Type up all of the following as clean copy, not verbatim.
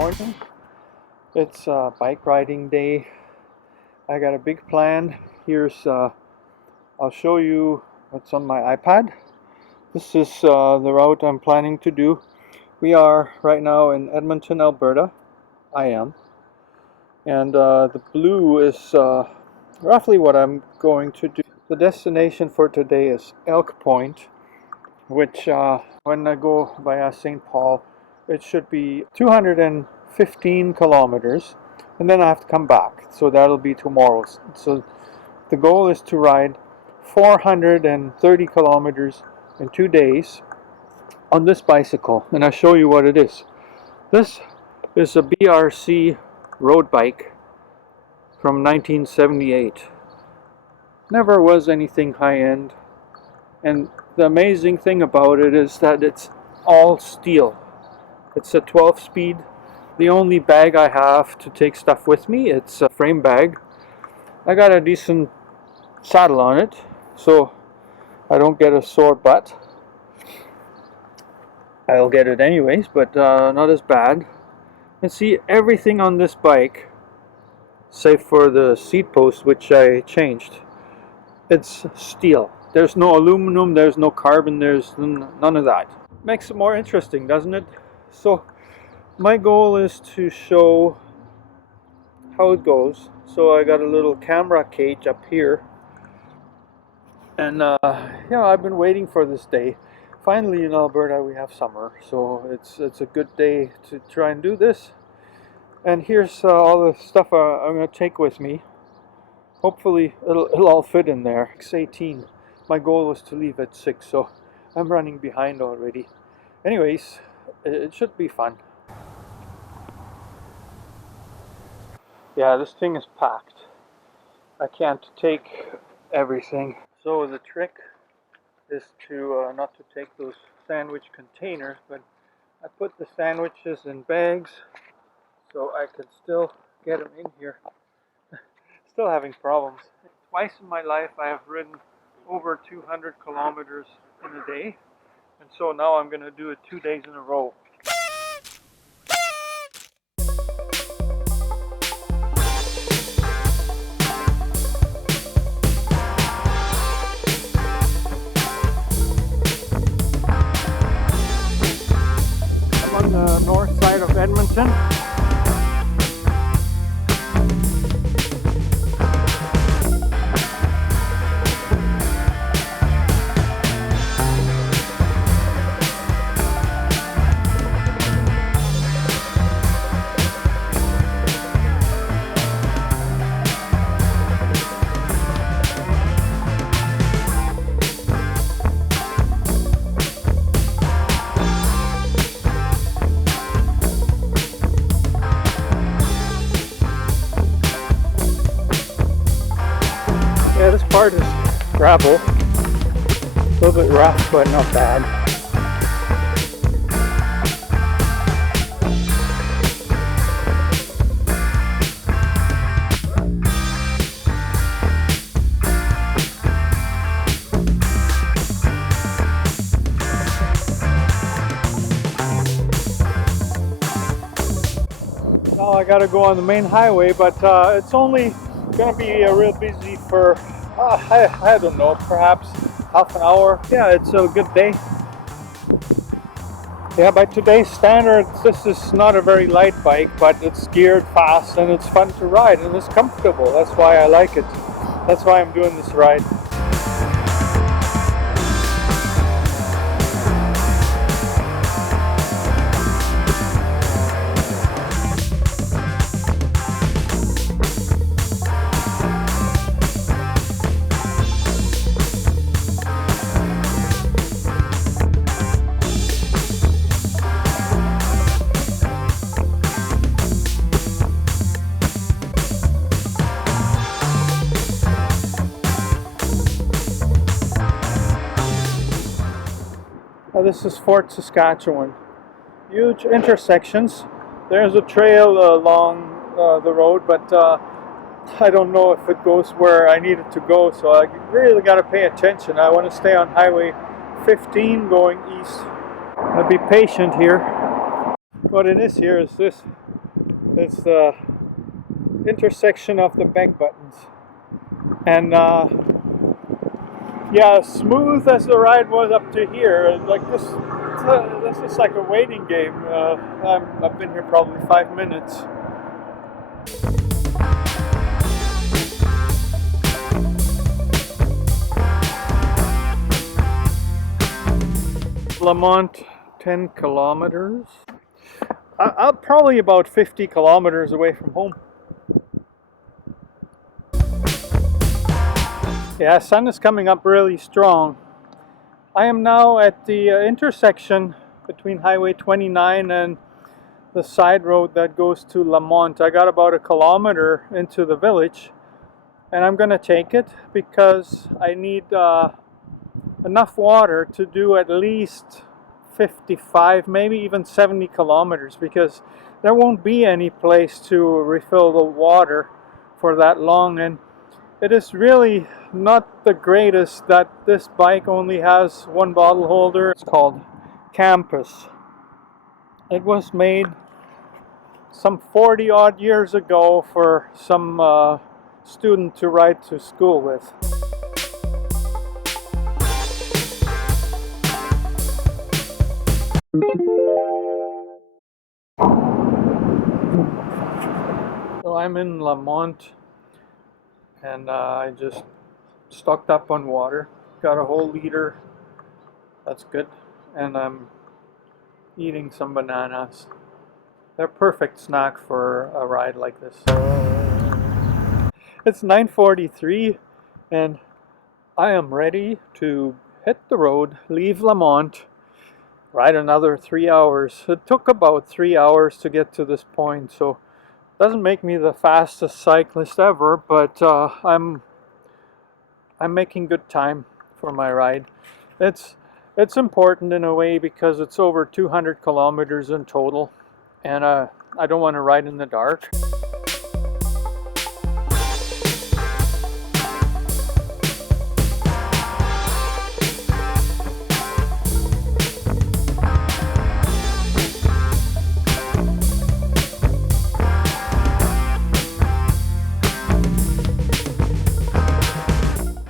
morning. It's bike riding day. I got a big plan. I'll show you what's on my iPad. This is the route I'm planning to do. We are right now in Edmonton, Alberta. I am. And the blue is roughly what I'm going to do. The destination for today is Elk Point, which when I go via St. Paul, it should be 215 kilometers, and then I have to come back, so that'll be tomorrow. So the goal is to ride 430 kilometers in 2 days on this bicycle, and I'll show you what it is. This is a BRC road bike from 1978. Never was anything high-end, and the amazing thing about it is that it's all steel. It's a 12-speed. The only bag I have to take stuff with me, it's a frame bag. I got a decent saddle on it, so I don't get a sore butt. I'll get it anyways, but not as bad. And see, everything on this bike, save for the seat post, which I changed, it's steel. There's no aluminum, there's no carbon, there's none of that. Makes it more interesting, doesn't it? So my goal is to show how it goes. So I got a little camera cage up here, and yeah, I've been waiting for this day. Finally in Alberta we have summer, so it's a good day to try and do this. And here's all the stuff I'm going to take with me. Hopefully it'll all fit in there. 6:18. My goal was to leave at 6, so I'm running behind already. Anyways, it should be fun. Yeah, this thing is packed. I can't take everything. So the trick is to not to take those sandwich containers, but I put the sandwiches in bags so I can still get them in here. Still having problems. Twice in my life I have ridden over 200 kilometers in a day, and so now I'm going to do it 2 days in a row. I'm on the north side of Edmonton. Yeah, this part is gravel, a little bit rough, but not bad. Now I gotta go on the main highway, but it's only gonna be real busy for I don't know, perhaps half an hour. Yeah, it's a good day. Yeah, by today's standards, this is not a very light bike, but it's geared fast and it's fun to ride and it's comfortable. That's why I like it. That's why I'm doing this ride. This is Fort Saskatchewan. Huge intersections. There's a trail along the road, but I don't know if it goes where I need it to go, so I really got to pay attention. I want to stay on Highway 15 going east. I'll be patient here. What it is here is this It's the intersection of the bank buttons. And yeah, smooth as the ride was up to here, like this is like a waiting game. I've been here probably 5 minutes. Lamont, 10 kilometers. I'm probably about 50 kilometers away from home. Yeah, sun is coming up really strong. I am now at the intersection between Highway 29 and the side road that goes to Lamont. I got about a kilometer into the village, and I'm gonna take it because I need enough water to do at least 55, maybe even 70 kilometers, because there won't be any place to refill the water for that long. And it is really not the greatest that this bike only has one bottle holder. It's called Campus. It was made some 40 odd years ago for some student to ride to school with. So I'm in Lamont, and I just stocked up on water, got a whole liter, that's good, and I'm eating some bananas. They're perfect snack for a ride like this. It's 9:43 and I am ready to hit the road, leave Lamont, ride another 3 hours. It took about 3 hours to get to this point, so it doesn't make me the fastest cyclist ever, but I'm making good time for my ride. It's important in a way because it's over 200 kilometers in total, and I don't want to ride in the dark.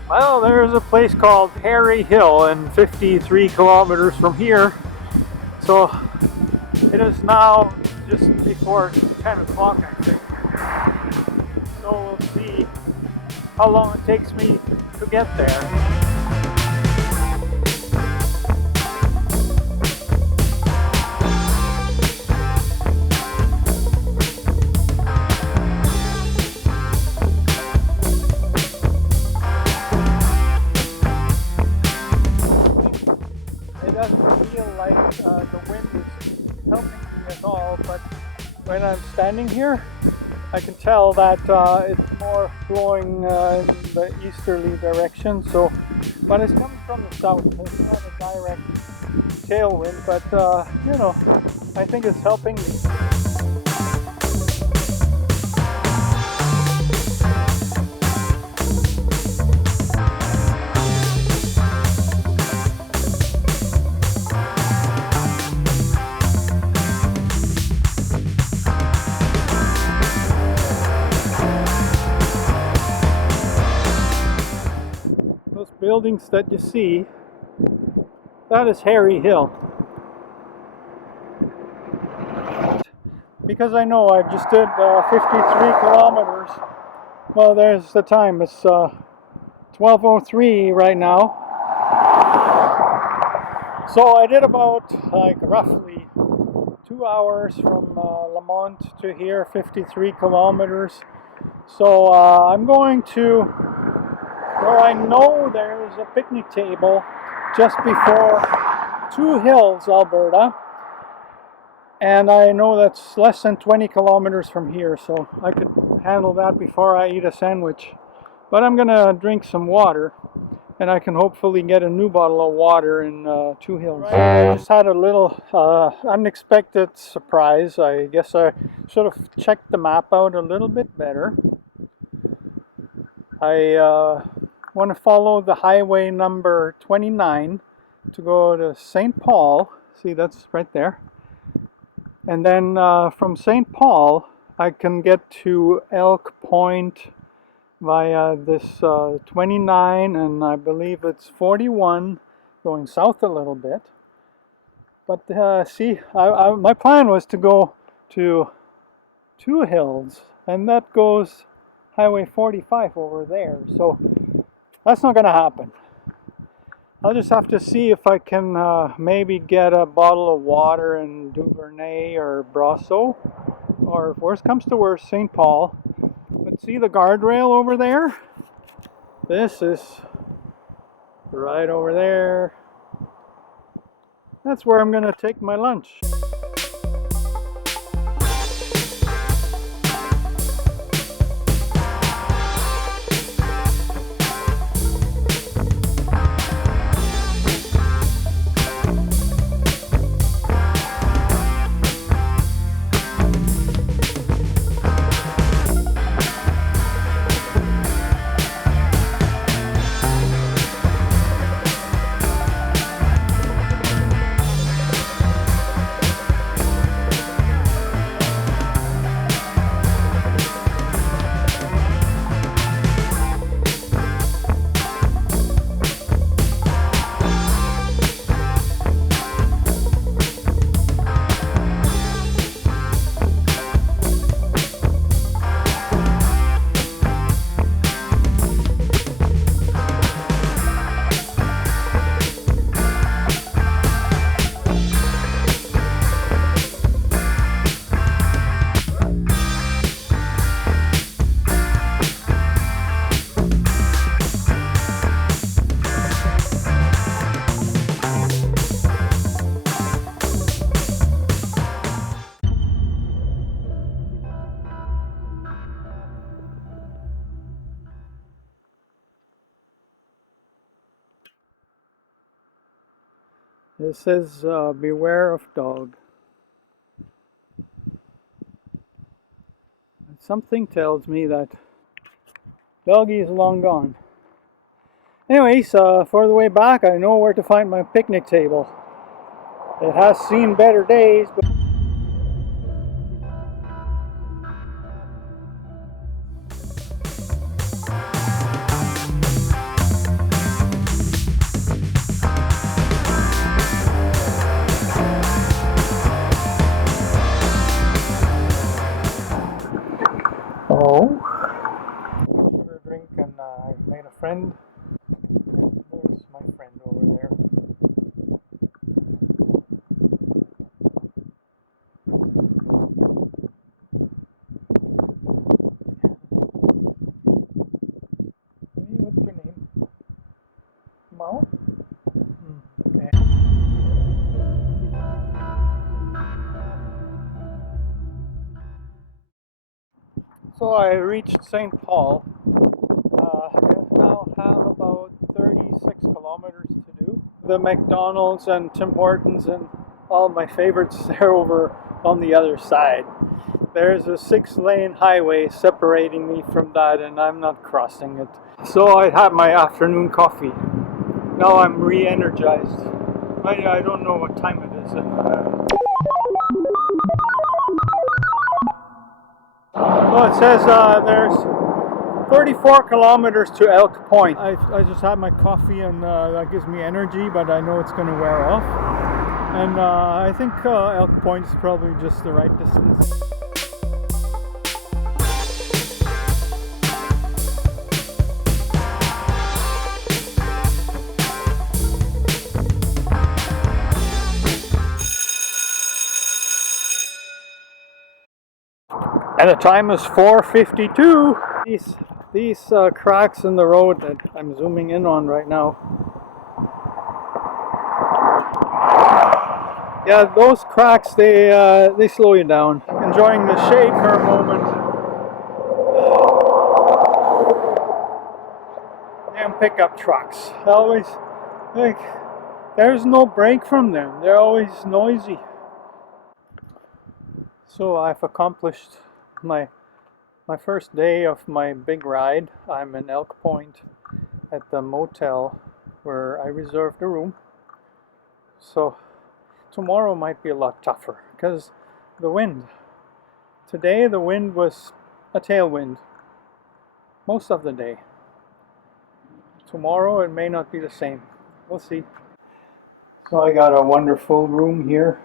Well, there's a place called Hairy Hill and 53 kilometers from here. So it is now just before 10 o'clock, I think. So we'll see how long it takes me to get there. The wind is helping me at all, but when I'm standing here, I can tell that it's more blowing in the easterly direction. So, but it's coming from the south. It's not a direct tailwind, but you know, I think it's helping me. Buildings that you see, that is Hairy Hill. Because I know I just did 53 kilometers. Well, there's the time. It's 12:03 right now. So I did about like roughly 2 hours from Lamont to here, 53 kilometers. So I'm going to where I know there's a picnic table just before Two Hills, Alberta, and I know that's less than 20 kilometers from here, so I could handle that before I eat a sandwich. But I'm gonna drink some water, and I can hopefully get a new bottle of water in Two Hills. I just had a little unexpected surprise. I guess I should have checked the map out a little bit better. I want to follow the highway number 29 to go to St. Paul. See, that's right there. And then from St. Paul, I can get to Elk Point via this 29 and I believe it's 41 going south a little bit. But see, my plan was to go to Two Hills, and that goes Highway 45 over there. So that's not going to happen. I'll just have to see if I can maybe get a bottle of water in Duvernay or Brasso, or if worst comes to worst, St. Paul. But see the guardrail over there? This is right over there. That's where I'm going to take my lunch. It says, beware of dog. Something tells me that doggy is long gone. Anyways, for the way back, I know where to find my picnic table. It has seen better days, but oh, sugar drink, and I made a friend. There's my friend over there. Hey, what's your name? Mao? Okay. So I reached St. Paul. I now have about 36 kilometers to do. The McDonald's and Tim Hortons and all my favorites are over on the other side. There's a 6-lane highway separating me from that, and I'm not crossing it. So I had my afternoon coffee. Now I'm re-energized. I don't know what time it is. Well, it says there's 34 kilometers to Elk Point. I just had my coffee, and that gives me energy, but I know it's going to wear off. And I think Elk Point is probably just the right distance. And the time is 4:52. These cracks in the road that I'm zooming in on right now. Yeah, those cracks, they slow you down. Enjoying the shade for a moment. Damn pickup trucks. Always, like, there's no break from them. They're always noisy. So I've accomplished my first day of my big ride. I'm in Elk Point at the motel where I reserved a room. So tomorrow might be a lot tougher because the wind. Today the wind was a tailwind most of the day. Tomorrow it may not be the same. We'll see. So I got a wonderful room here,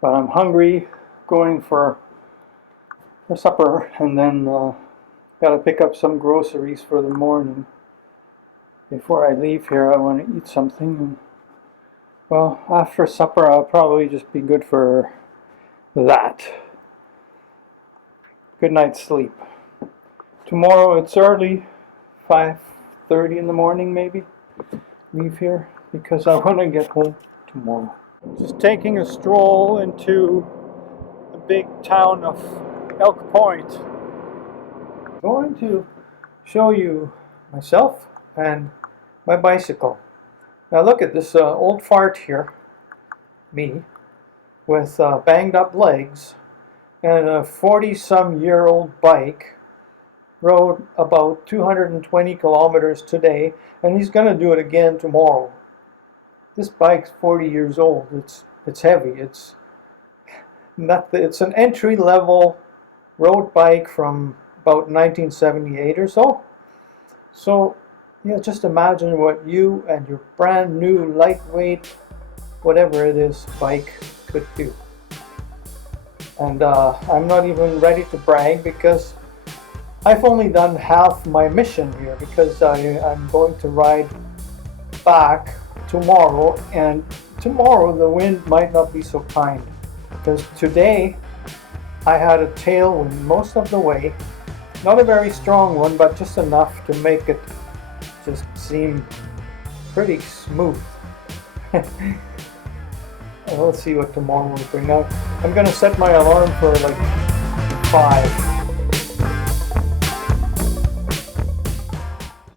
but I'm hungry, going for supper, and then got to pick up some groceries for the morning. Before I leave here, I want to eat something. And, well, after supper, I'll probably just be good for that. Good night's sleep. Tomorrow it's early, 5:30 in the morning maybe. Leave here because I want to get home tomorrow. Just taking a stroll into the big town of Elk Point. I'm going to show you myself and my bicycle. Now look at this old fart here, me, with banged up legs and a 40-some-year-old bike. Rode about 220 kilometers today, and he's going to do it again tomorrow. This bike's 40 years old. It's heavy. It's an entry-level road bike from about 1978 or so. So, yeah, just imagine what you and your brand new lightweight, whatever it is, bike could do. And I'm not even ready to brag because I've only done half my mission here, because I'm going to ride back tomorrow, and tomorrow the wind might not be so kind, because today I had a tailwind most of the way. Not a very strong one, but just enough to make it just seem pretty smooth. We'll see what tomorrow will bring out. I'm going to set my alarm for like 5.